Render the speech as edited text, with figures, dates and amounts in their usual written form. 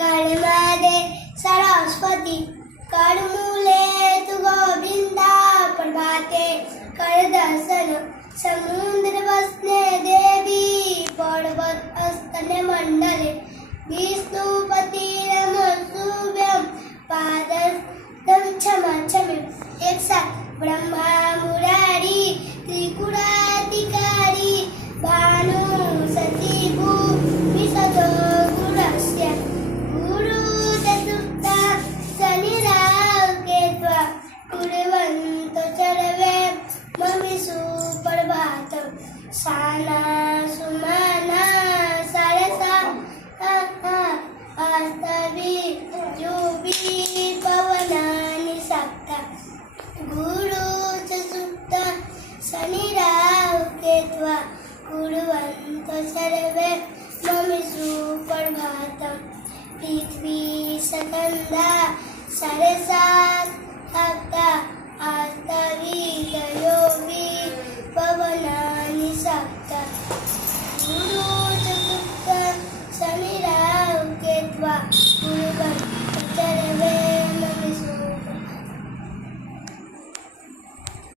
कर्मदे सरस्वती कर्मूले तु गोविंदा प्रभाते कर दर्शन समुद्र वसने देवी पर्वत अस्तने मंडले विष्णुपति नमस्तुभ्यं पादं क्षम एक साथ ब्रह्मा मुरारी त्रिपुराधिकारी भानु सती भूमि सदो गुणस्य गुरु चतुर्था शनिराव केत्वा कुर्वन्तो सर्वे ममि सुप्रभातं साना सुमना सरसा अस्तवि जुबि पवनानि सप्त गुरु च सुप्त शनिराव केत्वा कुर्वन्तो सर्वे ममि सुप्रभातं पृथ्वी सकन्दा सरसा सप्ता अस्तवि तयोभि पवनानि सप्त